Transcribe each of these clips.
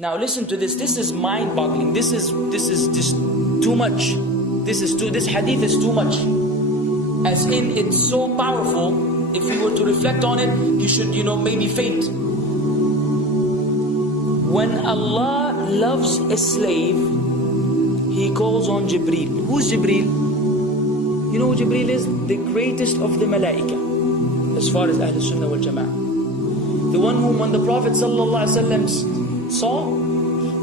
Now listen to this. This is mind-boggling. This is just too much. This hadith is too much. As in, it's so powerful. If you were to reflect on it, you should, maybe faint. When Allah loves a slave, He calls on Jibreel. Who's Jibreel? You know who Jibreel is? The greatest of the malaika, as far as Ahl Sunnah wal Jama'ah. The one whom when the Prophet ﷺ saw,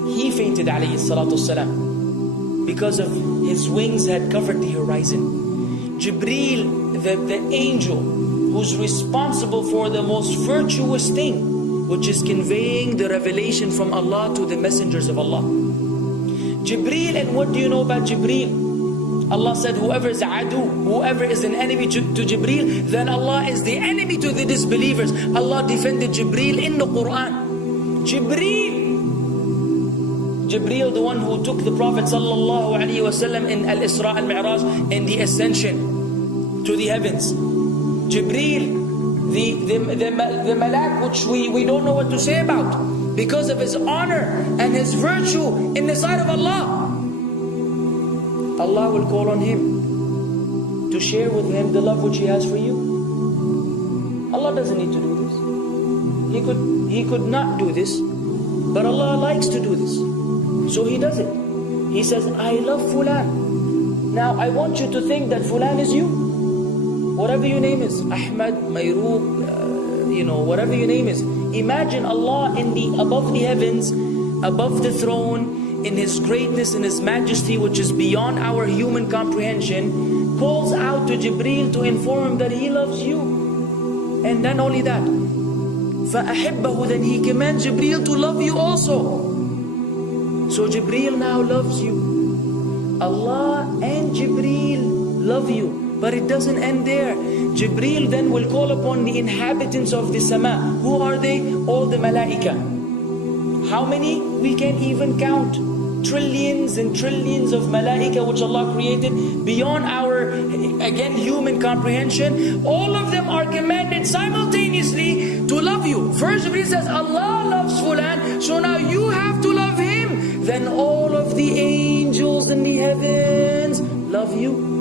he fainted alayhi salatu wasalam, because of his wings had covered the horizon. Jibreel, the angel who's responsible for the most virtuous thing, which is conveying the revelation from Allah to the messengers of Allah. Jibreel, and what do you know about Jibreel? Allah said, whoever is adu, whoever is an enemy to Jibreel, then Allah is the enemy to the disbelievers. Allah defended Jibreel in the Quran. Jibreel, the one who took the Prophet ﷺ in Al-Isra al-Mi'raj, in the ascension to the heavens. Jibreel, the malak, which we don't know what to say about, because of his honor and his virtue in the sight of Allah. Allah will call on him to share with him the love which He has for you. Allah doesn't need to do this. He could not do this, but Allah likes to do this, so He does it. He says, I love Fulan. Now I want you to think that Fulan is you. Whatever your name is, Ahmad, Mayroob, whatever your name is. Imagine Allah above the heavens, above the throne, in His greatness and His majesty, which is beyond our human comprehension, calls out to Jibreel to inform him that He loves you. And then only that, فَأَحِبَّهُ, then He commands Jibreel to love you also. So Jibreel now loves you. Allah and Jibreel love you. But it doesn't end there. Jibreel then will call upon the inhabitants of the sama. Who are they? All the malaika. How many? We can't even count. Trillions and trillions of malaika which Allah created beyond our, again, human comprehension. All of them are commanded simultaneously to love you. First Jibreel says, Allah loves Fulan, so now you have to love him. Then all of the angels in the heavens love you.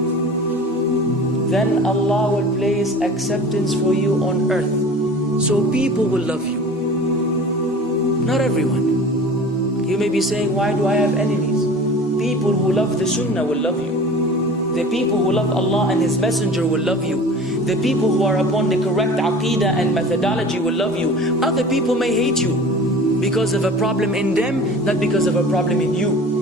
Then Allah will place acceptance for you on earth. So people will love you. Not everyone. You may be saying, why do I have enemies? People who love the Sunnah will love you. The people who love Allah and His Messenger will love you. The people who are upon the correct aqidah and methodology will love you. Other people may hate you because of a problem in them, not because of a problem in you.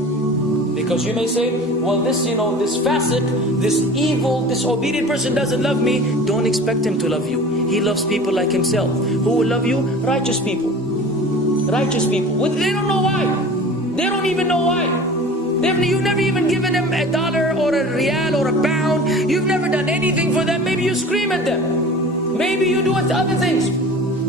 Because you may say, well, this fasiq, this evil, disobedient person doesn't love me. Don't expect him to love you. He loves people like himself. Who will love you? Righteous people. Righteous people. They don't know why. They don't even know why. You've never even given them $1 or a rial or a pound. You've never done anything for them. Maybe you scream at them. Maybe you do other things.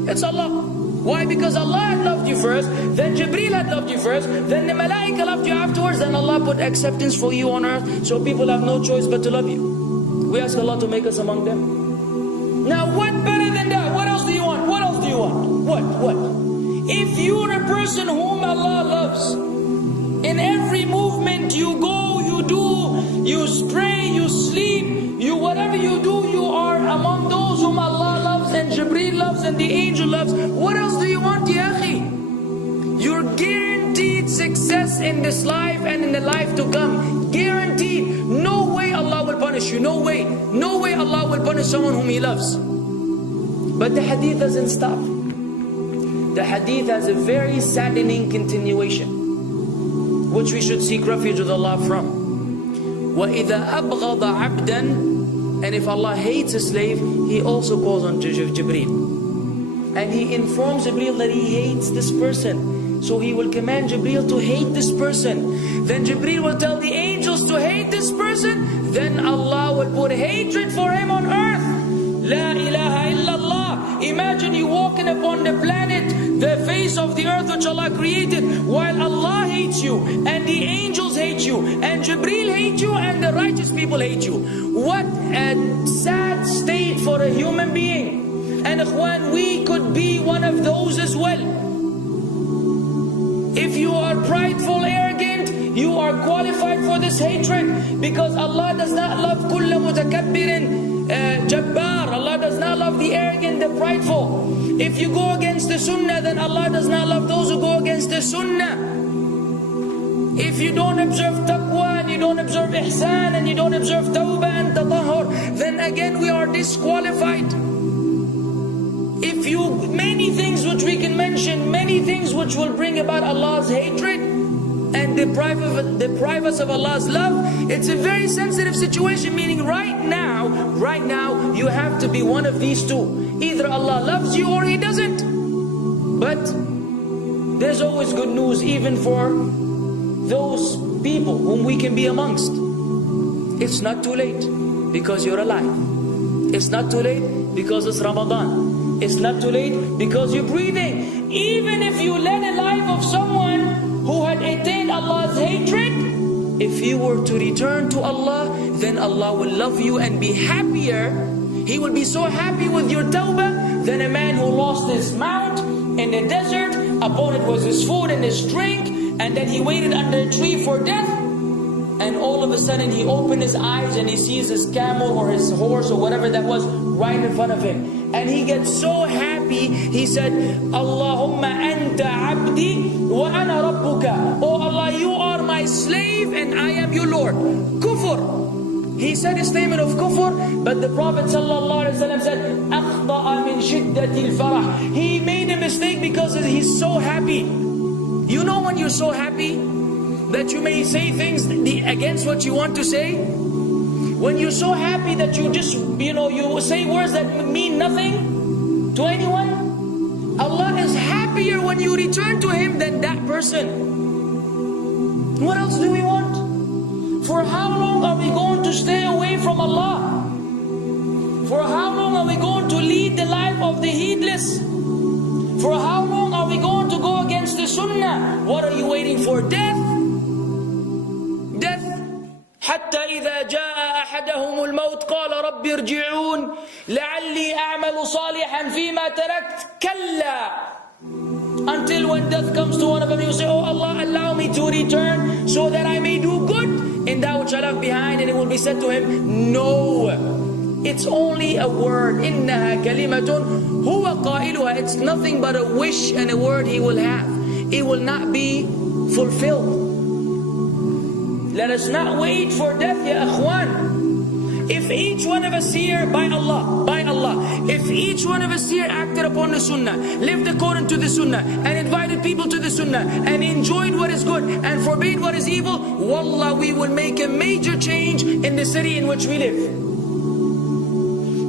It's Allah. Why? Because Allah had loved you first, then Jibreel had loved you first, then the malaika loved you afterwards, then Allah put acceptance for you on earth, so people have no choice but to love you. We ask Allah to make us among them. Now what better than that? What else do you want? What else do you want? What? If you're a person whom Allah loves, in every movement you go, you do, you spray, you sleep, whatever you do, you are among those whom Allah loves and Jibreel loves and the angel loves. What else do you want, ya akhi? You're guaranteed success in this life and in the life to come. Guaranteed. No way Allah will punish you. No way. No way Allah will punish someone whom He loves. But the hadith doesn't stop. The hadith has a very saddening continuation, which we should seek refuge with Allah from. وَإِذَا أَبْغَضَ عَبْدًا, and if Allah hates a slave, He also calls on Jibreel. And He informs Jibreel that He hates this person. So He will command Jibreel to hate this person. Then Jibreel will tell the angels to hate this person. Then Allah will put hatred for him on earth. La ilaha illallah. Imagine you walking upon the planet, the face of the earth which Allah created, while Allah hates you, and the angels hate you, and Jibreel hates you, and the righteous people hate you. What a sad state for a human being. And ikhwan, we could be one of those as well. If prideful, arrogant, you are qualified for this hatred, because Allah does not love kulla mutakabbirin jabbar. Allah does not love the arrogant, the prideful. If you go against the sunnah, then Allah does not love those who go against the sunnah. If you don't observe taqwa, and you don't observe ihsan, and you don't observe tawbah and tatahur, then again we are disqualified. If you, many things which we can mention, many things which will bring about Allah's hatred and deprive us of Allah's love. It's a very sensitive situation, meaning right now, you have to be one of these two. Either Allah loves you or He doesn't. But there's always good news, even for those people whom we can be amongst. It's not too late because you're alive. It's not too late because it's Ramadan. It's not too late because you're breathing. Even if you led a life of someone who had attained Allah's hatred, if you were to return to Allah, then Allah will love you and be happier. He will be so happy with your tawbah than a man who lost his mount in the desert. Upon it was his food and his drink, and then he waited under a tree for death, and all of a sudden he opened his eyes and he sees his camel or his horse or whatever that was right in front of him, and he gets so happy. He said, Allahumma anta abdi wa ana rabbuka. Oh Allah, you are my slave and I am your Lord. Kufr. He said a statement of kufr, but the Prophet ﷺ said, أَخْطَأَ مِنْ شِدَّةِ الْفَرَحِ. He made a mistake because he's so happy. You know when you're so happy that you may say things against what you want to say? When you're so happy that you just, you say words that mean nothing to anyone? Allah is happier when you return to Him than that person. What else do we want? For how long are we going to stay away from Allah? For how long are we going to lead the life of the heedless? For how long are we going to go against the sunnah? What are you waiting for? Death? Death. حتى إذا جاء أحدهم الموت قال رب ارجعون لعلي أعمل صالحا فيما تركت كلا. Until when death comes to one of them, you say, oh Allah, allow me to return so that I may do good in that which I left behind. And it will be said to him, no, it's only a word. إِنَّهَا كَلِمَةٌ هُوَ قَائِلُهَا. It's nothing but a wish and a word he will have. It will not be fulfilled. Let us not wait for death, ya akhwan. If each one of us here, by Allah, if each one of us here acted upon the sunnah, lived according to the sunnah, and invited people to the sunnah, and enjoyed what is good, and forbade what is evil, wallah, we will make a major change in the city in which we live.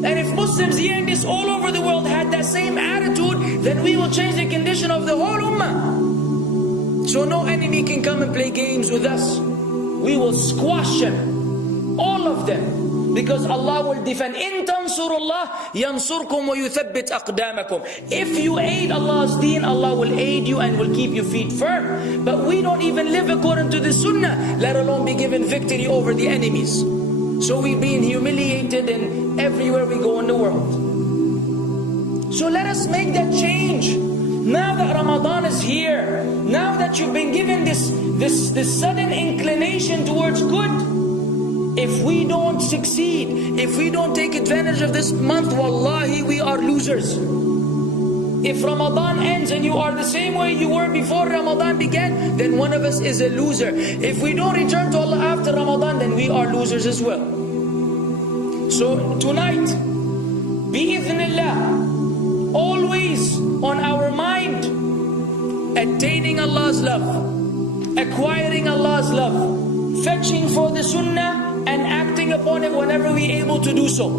And if Muslims hearing this all over the world had that same attitude, then we will change the condition of the whole ummah. So no enemy can come and play games with us. We will squash them, all of them. Because Allah will defend. إِن تَنْصُرُ اللَّهِ يَنْصُرْكُمْ وَيُثَبِّتْ أَقْدَامَكُمْ. If you aid Allah's deen, Allah will aid you and will keep your feet firm. But we don't even live according to the sunnah, let alone be given victory over the enemies. So we're being humiliated in everywhere we go in the world. So let us make that change. Now that Ramadan is here, now that you've been given this sudden inclination towards good, if we don't succeed, if we don't take advantage of this month, wallahi, we are losers. If Ramadan ends and you are the same way you were before Ramadan began, then one of us is a loser. If we don't return to Allah after Ramadan, then we are losers as well. So tonight, bi'idhnillah, always on our mind, attaining Allah's love, acquiring Allah's love, fetching for the sunnah, and acting upon it whenever we're able to do so.